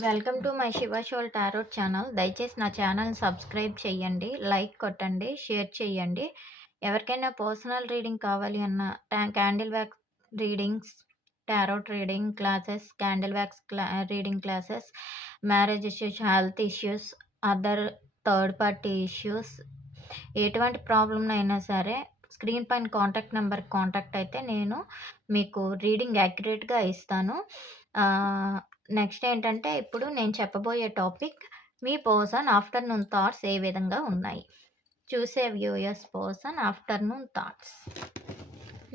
Welcome to my Shiva soul tarot channel దయచేసి నా channel subscribe చేయండి లైక్ కొట్టండి షేర్ చేయండి ఎవరికైనా పర్సనల్ రీడింగ్ కావాలి అన్న candle wax readings tarot reading classes candle wax క్లా reading classes marriage issues health issues other third party issues ఎటువంటి ప్రాబ్లం అయినా సరే స్క్రీన్ పైన కాంటాక్ట్ నెంబర్ కాంటాక్ట్ అయితే నేను మీకు రీడింగ్ యాక్యురేట్గా ఇస్తాను. నెక్స్ట్ ఏంటంటే ఇప్పుడు నేను చెప్పబోయే టాపిక్ మీ పర్సన్ ఆఫ్టర్నూన్ థాట్స్ ఏ విధంగా ఉన్నాయి? చూసే వ్యూయర్స్ పర్సన్ ఆఫ్టర్నూన్ థాట్స్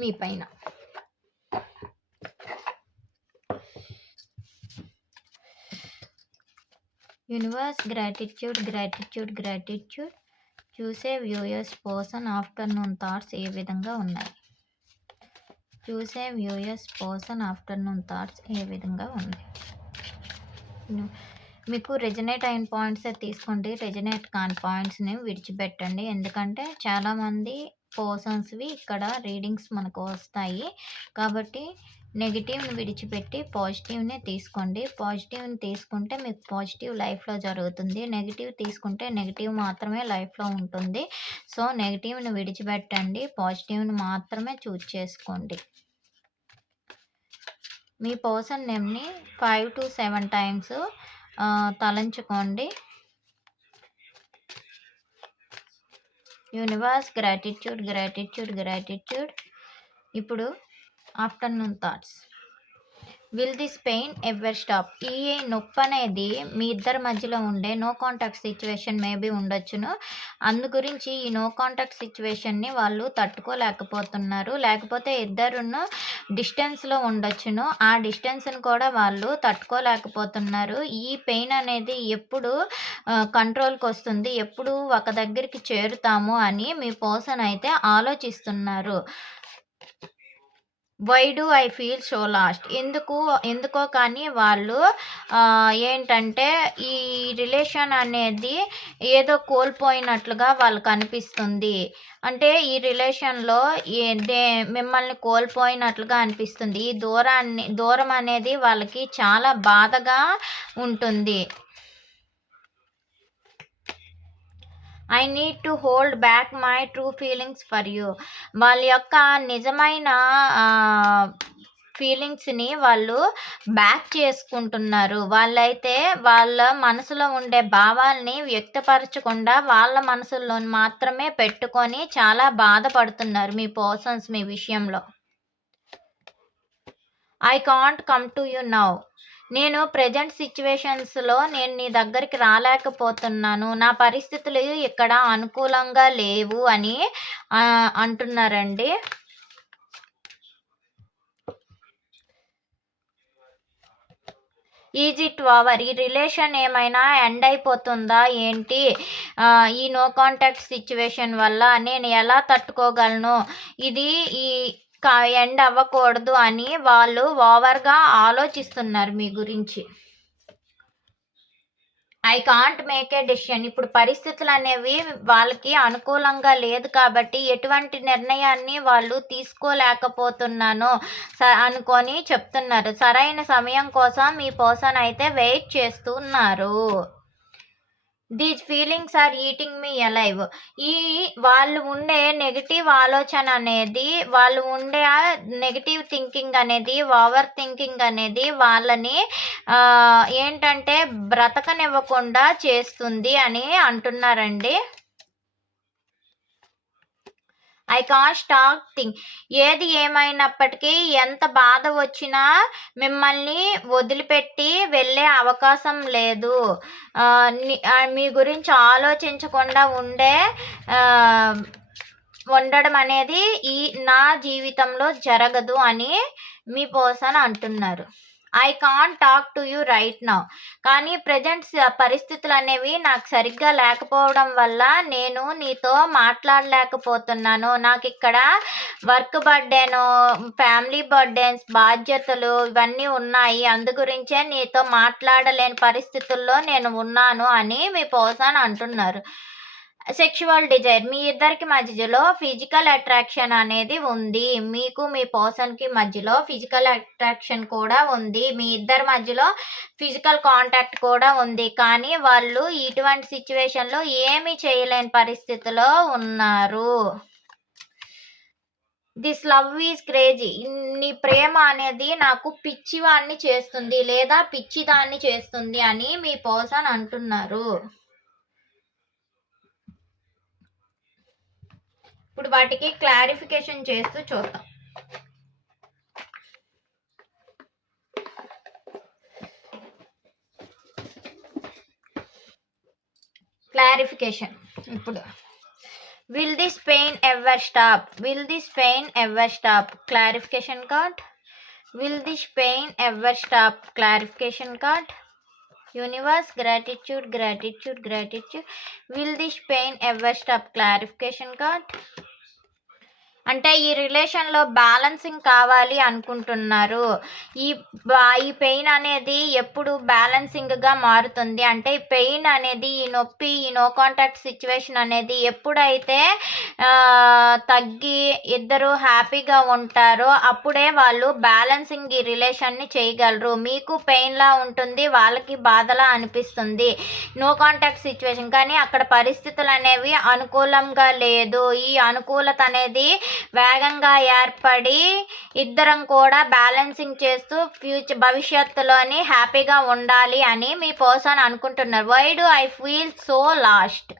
మీ పైన. యూనివర్స్ గ్రాటిట్యూడ్ గ్రాటిట్యూడ్ గ్రాటిట్యూడ్ చూసే వ్యూయర్స్ పర్సన్ ఆఫ్టర్నూన్ థాట్స్ ఏ విధంగా ఉన్నాయి? చూసే వ్యూయర్స్ పర్సన్ ఆఫ్టర్నూన్ థాట్స్ ఏ విధంగా ఉన్నాయి మీకు రెజనేట్ అయిన పాయింట్స్ తీసుకోండి. రెజనేట్ కాని పాయింట్స్ని విడిచిపెట్టండి. ఎందుకంటే చాలామంది పర్సన్స్వి ఇక్కడ రీడింగ్స్ మనకు వస్తాయి. కాబట్టి నెగిటివ్ని విడిచిపెట్టి పాజిటివ్ని తీసుకోండి. పాజిటివ్ని తీసుకుంటే మీకు పాజిటివ్ లైఫ్లో జరుగుతుంది. నెగిటివ్ తీసుకుంటే నెగిటివ్ మాత్రమే లైఫ్లో ఉంటుంది. సో నెగిటివ్ని విడిచిపెట్టండి. పాజిటివ్ని మాత్రమే చూజ్ చేసుకోండి. మీ పర్సన్ నేమ్ని five to seven times తలంచుకోండి. Universe gratitude gratitude gratitude. ఇప్పుడు afternoon thoughts. Will this pain ever stop ఈ నొప్పి అనేది మీ ఇద్దరి మధ్యలో ఉండే నో కాంటాక్ట్ సిచ్యువేషన్ మేబీ ఉండొచ్చును. అందు గురించి ఈ నో కాంటాక్ట్ సిచ్యువేషన్ని వాళ్ళు తట్టుకోలేకపోతున్నారు. లేకపోతే ఇద్దరును డిస్టెన్స్లో ఉండొచ్చును. ఆ డిస్టెన్స్ని కూడా వాళ్ళు తట్టుకోలేకపోతున్నారు. ఈ పెయిన్ అనేది ఎప్పుడు కంట్రోల్కి వస్తుంది. ఎప్పుడు ఒక దగ్గరికి చేరుతాము అని మీ పర్సన్ అయితే ఆలోచిస్తున్నారు. Why do I feel so lost ఎందుకు ఎందుకో కానీ వాళ్ళు ఏంటంటే ఈ రిలేషన్ అనేది ఏదో కోల్పోయినట్లుగా వాళ్ళకి అనిపిస్తుంది. అంటే ఈ రిలేషన్లో ఏదే మిమ్మల్ని కోల్పోయినట్లుగా అనిపిస్తుంది. ఈ దూరాన్ని దూరం అనేది వాళ్ళకి చాలా బాధగా ఉంటుంది. I need to hold back my true feelings for you వాళ్ళ యొక్క నిజమైన ఫీలింగ్స్ని వాళ్ళు బ్యాక్ చేసుకుంటున్నారు. వాళ్ళైతే వాళ్ళ మనసులో ఉండే భావాల్ని వ్యక్తపరచకుండా వాళ్ళ మనసులో మాత్రమే పెట్టుకొని చాలా బాధపడుతున్నారు మీ పర్సన్స్ మీ విషయంలో. I can't come to you now నేను ప్రజెంట్ సిచ్యువేషన్స్లో నేను నీ దగ్గరికి రాలేకపోతున్నాను. నా పరిస్థితులు ఇక్కడ అనుకూలంగా లేవు అని అంటున్నారండి. ఈజీ టు అవర్ ఈ రిలేషన్ ఏమైనా ఎండ్ అయిపోతుందా ఏంటి? ఈ నో కాంటాక్ట్ సిచ్యువేషన్ వల్ల నేను ఎలా తట్టుకోగలను? ఇది ఈ ఎండ్ అవ్వకూడదు అని వాళ్ళు ఓవర్గా ఆలోచిస్తున్నారు మీ గురించి. I can't make a decision. ఇప్పుడు పరిస్థితులు అనేవి వాళ్ళకి అనుకూలంగా లేదు కాబట్టి ఎటువంటి నిర్ణయాన్ని వాళ్ళు తీసుకోలేకపోతున్నాను స- అనుకొని చెప్తున్నారు. సరైన సమయం కోసం మీ పర్సన్ అయితే వెయిట్ చేస్తున్నారు. These feelings are eating me alive ఈ వాళ్ళు ఉండే నెగిటివ్ ఆలోచన అనేది వాళ్ళు ఉండే నెగిటివ్ థింకింగ్ అనేది ఓవర్ థింకింగ్ అనేది వాళ్ళని ఏంటంటే బ్రతకనివ్వకుండా చేస్తుంది అని అంటున్నారండి. ఐ కాన్ స్టాక్ థింగ్ ఏది ఏమైనప్పటికీ ఎంత బాధ వచ్చినా మిమ్మల్ని వదిలిపెట్టి వెళ్ళే అవకాశం లేదు. మీ గురించి ఆలోచించకుండా ఉండే ఉండడం అనేది ఈ నా జీవితంలో జరగదు అని మీ పర్సన్ అంటున్నారు. I can talk to you right now కానీ ప్రజెంట్ పరిస్థితులు అనేవి నాకు సరిగ్గా లేకపోవడం వల్ల నేను నీతో మాట్లాడలేకపోతున్నాను. నాకు ఇక్కడ వర్క్ బర్త్డేను ఫ్యామిలీ బర్త్డేస్ బాధ్యతలు ఇవన్నీ ఉన్నాయి. అందు గురించే నీతో మాట్లాడలేని పరిస్థితుల్లో నేను ఉన్నాను అని మీ పర్సన్ అంటున్నారు. సెక్షువల్ డిజైర్ మీ ఇద్దరికి మధ్యలో ఫిజికల్ అట్రాక్షన్ అనేది ఉంది. మీకు మీ పర్సన్కి మధ్యలో ఫిజికల్ అట్రాక్షన్ కూడా ఉంది. మీ ఇద్దరి మధ్యలో ఫిజికల్ కాంటాక్ట్ కూడా ఉంది. కానీ వాళ్ళు ఇటువంటి సిచ్యువేషన్లో ఏమీ చేయలేని పరిస్థితిలో ఉన్నారు. దిస్ లవ్ ఈజ్ క్రేజీ నీ ప్రేమ అనేది నాకు పిచ్చివాన్ని చేస్తుంది లేదా పిచ్చిదాన్ని చేస్తుంది అని మీ పర్సన్ అంటున్నారు. ఇప్పుడు వాటికి క్లారిఫికేషన్ చేస్తూ చూద్దాం. క్లారిఫికేషన్. ఇప్పుడు will this pain ever stop will this pain ever stop clarification card. Will this pain ever stop clarification card. Universe gratitude gratitude gratitude. Will this pain ever stop clarification card. అంటే ఈ రిలేషన్లో balancing కావాలి అనుకుంటున్నారు. ఈ ఈ pain అనేది ఎప్పుడు బ్యాలెన్సింగ్గా మారుతుంది? అంటే పెయిన్ అనేది ఈ నొప్పి ఈ నో కాంటాక్ట్ సిచ్యువేషన్ అనేది ఎప్పుడైతే తగ్గి ఇద్దరు హ్యాపీగా ఉంటారో అప్పుడే వాళ్ళు బ్యాలెన్సింగ్ ఈ రిలేషన్ని చేయగలరు. మీకు పెయిన్లా ఉంటుంది వాళ్ళకి బాధలా అనిపిస్తుంది. నో కాంటాక్ట్ సిచ్యువేషన్ కానీ అక్కడ పరిస్థితులు అనేవి అనుకూలంగా లేదు. ఈ అనుకూలత అనేది వేగంగా ఏర్పడి ఇద్దరం కూడా బ్యాలెన్సింగ్ చేస్తూ ఫ్యూచర్ భవిష్యత్తులోని హ్యాపీగా ఉండాలి అని మీ పర్సన్ అనుకుంటున్నారు. Why do I feel so lost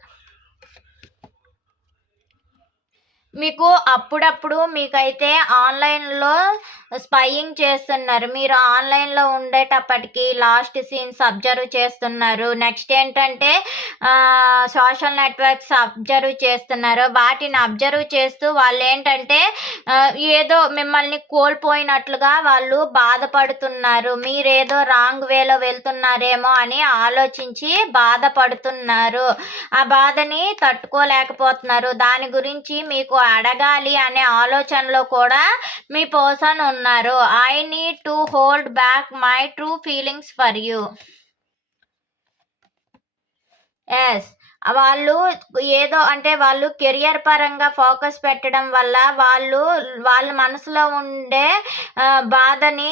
మీకు అప్పుడప్పుడు మీకైతే ఆన్లైన్లో స్పయింగ్ చేస్తున్నారు. మీరు ఆన్లైన్లో ఉండేటప్పటికి లాస్ట్ సీన్స్ అబ్జర్వ్ చేస్తున్నారు. నెక్స్ట్ ఏంటంటే సోషల్ నెట్వర్క్స్ అబ్జర్వ్ చేస్తున్నారు. వాటిని అబ్జర్వ్ చేస్తూ వాళ్ళు ఏంటంటే ఏదో మిమ్మల్ని కోల్పోయినట్లుగా వాళ్ళు బాధపడుతున్నారు. మీరేదో రాంగ్ వేలో వెళ్తున్నారేమో అని ఆలోచించి బాధపడుతున్నారు. ఆ బాధని తట్టుకోలేకపోతున్నారు. దాని గురించి మీకు అడగాలి అనే ఆలోచనలో కూడా మీ పర్సన్ ఉన్నారు. I need to hold back my true feelings for you yes వాళ్ళు ఏదో అంటే వాళ్ళు కెరియర్ పరంగా ఫోకస్ పెట్టడం వల్ల వాళ్ళు వాళ్ళ మనసులో ఉండే బాధని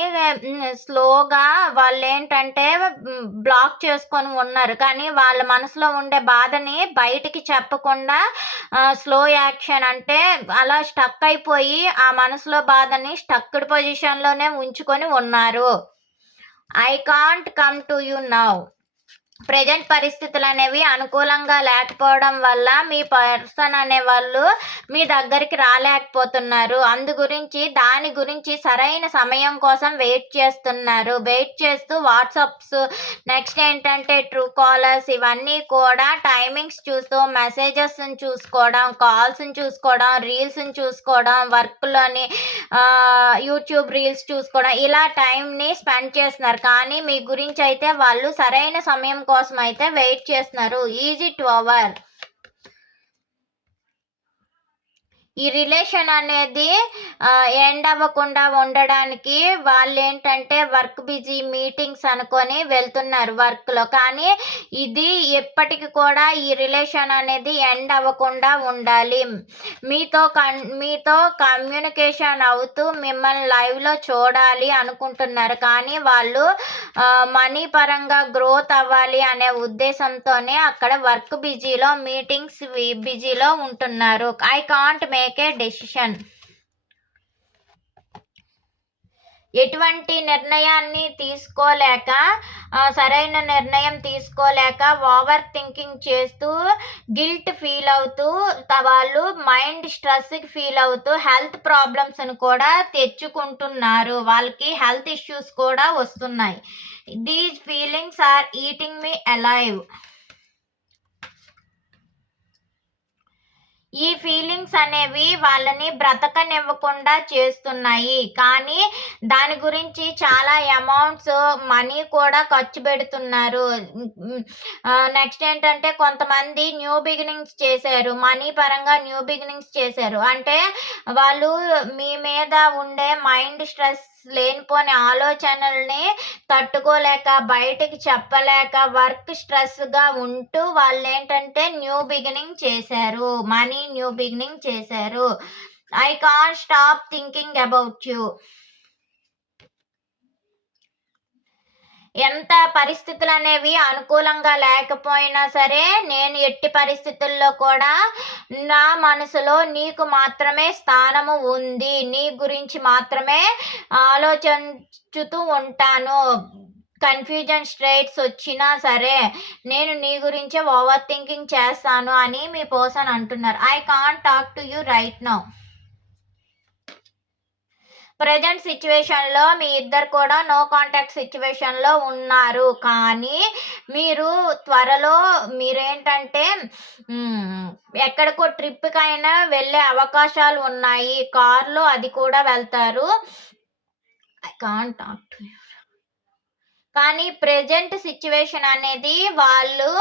స్లోగా వాళ్ళు ఏంటంటే బ్లాక్ చేసుకొని ఉన్నారు. కానీ వాళ్ళ మనసులో ఉండే బాధని బయటికి చెప్పకుండా స్లో యాక్షన్ అంటే అలా స్టక్ అయిపోయి ఆ మనసులో బాధని స్టక్డ్ పొజిషన్లోనే ఉంచుకొని ఉన్నారు. I can't come to you now. Present పరిస్థితులు అనేవి అనుకూలంగా లేకపోవడం వల్ల మీ పర్సన్ అనే వాళ్ళు మీ దగ్గరికి రాలేకపోతున్నారు. అందు గురించి దాని గురించి సరైన సమయం కోసం వెయిట్ చేస్తున్నారు. వెయిట్ చేస్తూ వాట్సాప్స్ నెక్స్ట్ ఏంటంటే ట్రూ కాలర్స్ ఇవన్నీ కూడా టైమింగ్స్ చూస్తూ మెసేజెస్ని చూసుకోవడం కాల్స్ని చూసుకోవడం రీల్స్ని చూసుకోవడం వర్క్లోని యూట్యూబ్ రీల్స్ చూసుకోవడం ఇలా టైంని స్పెండ్ చేస్తున్నారు. కానీ మీ గురించి అయితే వాళ్ళు సరైన సమయం కోసం అయితే వెయిట్ చేస్తున్నారు. Is it over. ఈ రిలేషన్ అనేది ఎండ్ అవ్వకుండా ఉండడానికి వాళ్ళు ఏంటంటే వర్క్ బిజీ మీటింగ్స్ అనుకొని వెళ్తున్నారు వర్క్లో. కానీ ఇది ఎప్పటికి కూడా ఈ రిలేషన్ అనేది ఎండ్ అవ్వకుండా ఉండాలి. మీతో కన్ మీతో కమ్యూనికేషన్ అవుతూ మిమ్మల్ని లైవ్లో చూడాలి అనుకుంటున్నారు. కానీ వాళ్ళు మనీ పరంగా గ్రోత్ అవ్వాలి అనే ఉద్దేశంతోనే అక్కడ వర్క్ బిజీలో మీటింగ్స్ బిజీలో ఉంటున్నారు. I can't may take a decision ఎటువంటి నిర్ణయాన్ని తీసుకోలేక సరైన నిర్ణయం తీసుకోలేక ఓవర్ థింకింగ్ చేస్తూ గిల్ట్ ఫీల్ అవుతూ వాళ్ళు మైండ్ స్ట్రెస్కి ఫీల్ అవుతూ హెల్త్ ప్రాబ్లమ్స్ని కూడా తెచ్చుకుంటున్నారు. వాళ్ళకి హెల్త్ ఇష్యూస్ కూడా వస్తున్నాయి. These feelings are eating me alive. ఈ ఫీలింగ్స్ అనేవి వాళ్ళని బ్రతకనివ్వకుండా చేస్తున్నాయి. కానీ దాని గురించి చాలా అమౌంట్స్ మనీ కూడా ఖర్చు పెడుతున్నారు. నెక్స్ట్ ఏంటంటే కొంతమంది న్యూ బిగినింగ్స్ చేశారు. మనీ పరంగా న్యూ బిగినింగ్స్ చేశారు. అంటే వాళ్ళు మీ మీద ఉండే మైండ్ స్ట్రెస్ లేనిపోని ఆలోచనల్ని తట్టుకోలేక బయటకి చెప్పలేక వర్క్ స్ట్రెస్గా ఉంటూ వాళ్ళు ఏంటంటే న్యూ బిగినింగ్ చేశారు. మనీ న్యూ బిగినింగ్ చేశారు. I can stop thinking about you. ఎంత పరిస్థితులు అనేవి అనుకూలంగా లేకపోయినా సరే నేను ఎట్టి పరిస్థితుల్లో కూడా నా మనసులో నీకు మాత్రమే స్థానము ఉంది. నీ గురించి మాత్రమే ఆలోచించుతూ ఉంటాను. కన్ఫ్యూజన్ స్ట్రైట్స్ వచ్చినా సరే నేను నీ గురించే ఓవర్ థింకింగ్ చేస్తాను అని మీ పర్సన్ అంటున్నారు. I can't talk to you right now present సిచ్యువేషన్లో మీ ఇద్దరు కూడా నో కాంటాక్ట్ సిచ్యువేషన్లో ఉన్నారు. కానీ మీరు త్వరలో మీరేంటంటే ఎక్కడికో ట్రిప్కైనా వెళ్ళే అవకాశాలు ఉన్నాయి. కార్లో అది కూడా వెళ్తారు. ఐ కాంట్ టాక్ టు కానీ ప్రజెంట్ సిచ్యువేషన్ అనేది వాళ్ళు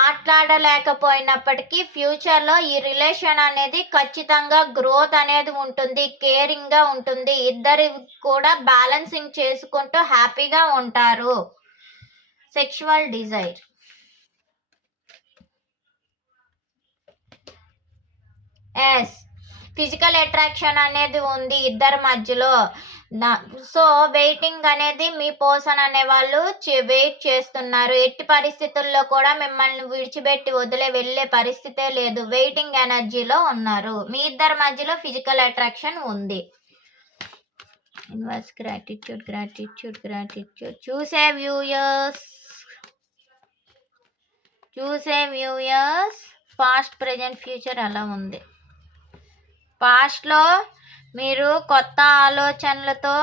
మాట్లాడలేకపోయినప్పటికీ ఫ్యూచర్లో ఈ రిలేషన్ అనేది ఖచ్చితంగా గ్రోత్ అనేది ఉంటుంది కేరింగ్గా ఉంటుంది. ఇద్దరు కూడా బ్యాలెన్సింగ్ చేసుకుంటూ హ్యాపీగా ఉంటారు. Sexual desire. Yes. Physical attraction అనేది ఉంది ఇద్దరి మధ్యలో. సో వెయిటింగ్ అనేది మీ పోసన్ అనే వాళ్ళు వెయిట్ చేస్తున్నారు. ఎట్టి పరిస్థితుల్లో కూడా మిమ్మల్ని విడిచిపెట్టి వదిలే వెళ్ళే పరిస్థితే లేదు. వెయిటింగ్ ఎనర్జీలో ఉన్నారు. మీ ఇద్దరి మధ్యలో ఫిజికల్ అట్రాక్షన్ ఉంది. Universe gratitude gratitude gratitude. చూసే వ్యూయర్స్. చూసే వ్యూయర్స్. పాస్ట్ ప్రజెంట్ ఫ్యూచర్ అలా ఉంది. పాస్ట్లో మీరు కొత్త ఆలోచనలతో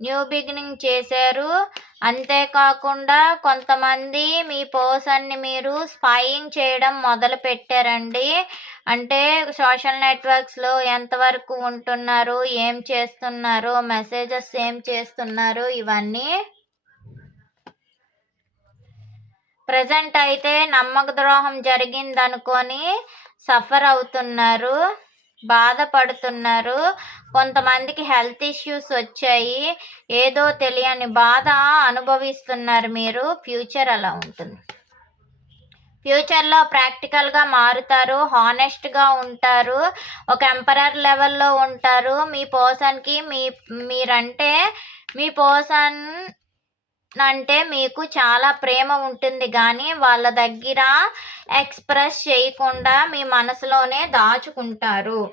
న్యూ బిగినింగ్ చేశారు. అంతేకాకుండా కొంతమంది మీ పర్సన్ని మీరు స్పైయింగ్ చేయడం మొదలు పెట్టారండి. అంటే సోషల్ నెట్వర్క్స్లో ఎంతవరకు ఉంటున్నారు ఏం చేస్తున్నారు మెసేజెస్ ఏం చేస్తున్నారు ఇవన్నీ ప్రజెంట్ అయితే నమ్మక ద్రోహం జరిగిందనుకొని సఫర్ అవుతున్నారు. బాధపడుతున్నారు. కొంతమందికి హెల్త్ ఇష్యూస్ వచ్చాయి. ఏదో తెలియని బాధ అనుభవిస్తున్నారు మీరు. ఫ్యూచర్ అలా ఉంటుంది. ఫ్యూచర్లో ప్రాక్టికల్గా మారుతారు. హానెస్ట్గా ఉంటారు. ఒక ఎంపరర్ లెవెల్లో ఉంటారు. మీ పర్సన్కి మీ మీరంటే మీ పర్సన్ అంటే మీకు చాలా ప్రేమ ఉంటుంది కానీ వాళ్ళ దగ్గర ఎక్స్ప్రెస్ చేయకుండా మీ మనసులోనే దాచుకుంటారు.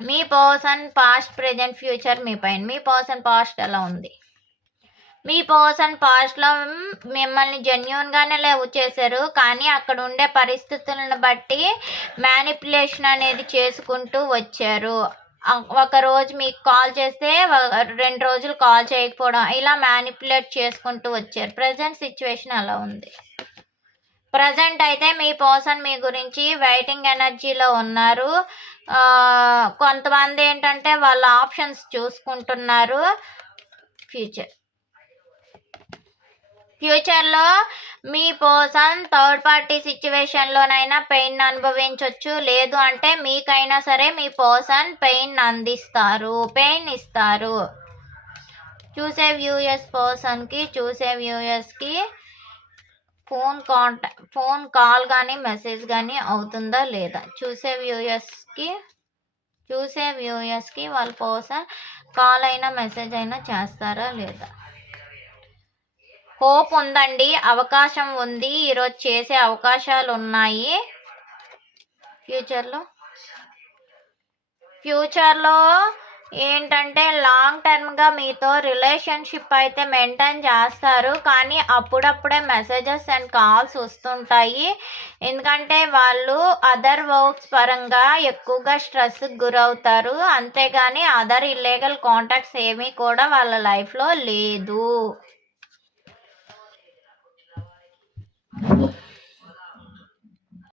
మీ పర్సన్ పాస్ట్ ప్రజెంట్ ఫ్యూచర్ మీ పైన. మీ పర్సన్ పాస్ట్ ఎలా ఉంది? మీ పర్సన్ పాస్ట్లో మిమ్మల్ని జెన్యున్గానే లేవు చేశారు కానీ అక్కడ ఉండే పరిస్థితులను బట్టి మ్యానిపులేషన్ అనేది చేసుకుంటూ వచ్చారు. ఒక రోజు మీకు కాల్ చేస్తే రెండు రోజులు కాల్ చేయకపోవడం ఇలా మ్యానిపులేట్ చేసుకుంటూ వచ్చారు. ప్రజెంట్ సిచ్యువేషన్ అలా ఉంది. ప్రజెంట్ అయితే మీ పర్సన్ మీ గురించి వెయిటింగ్ ఎనర్జీలో ఉన్నారు. కొంతమంది ఏంటంటే వాళ్ళ ఆప్షన్స్ చూసుకుంటున్నారు. ఫ్యూచర్ ఫ్యూచర్లో మీ పర్సన్ థర్డ్ పార్టీ సిచ్యువేషన్లోనైనా పెయిన్ అనుభవించవచ్చు లేదు అంటే మీకైనా సరే మీ పర్సన్ పెయిన్ అందిస్తారు. పెయిన్ ఇస్తారు. చూసే వ్యూయర్స్ పర్సన్కి చూసే వ్యూయర్స్కి ఫోన్ కాంటాక్ట్ ఫోన్ కాల్ కానీ మెసేజ్ కానీ అవుతుందా లేదా? చూసే వ్యూయర్స్కి చూసే వ్యూయర్స్కి వాళ్ళ పర్సన్ కాల్ అయినా మెసేజ్ అయినా చేస్తారా లేదా? హోప్ ఉందండి అవకాశం ఉంది ఈరోజు చేసే అవకాశాలు ఉన్నాయి ఫ్యూచర్లో? ఫ్యూచర్లో ఏంటంటే లాంగ్ టర్మ్గా మీతో రిలేషన్షిప్ అయితే మెయింటైన్ చేస్తారు. కానీ అప్పుడప్పుడే మెసేజెస్ అండ్ కాల్స్ వస్తుంటాయి. ఎందుకంటే వాళ్ళు అదర్ వర్క్స్ పరంగా ఎక్కువగా స్ట్రెస్కి గురవుతారు. అంతేగాని అదర్ ఇల్లీగల్ కాంటాక్ట్స్ ఏమీ కూడా వాళ్ళ లైఫ్లో లేదు.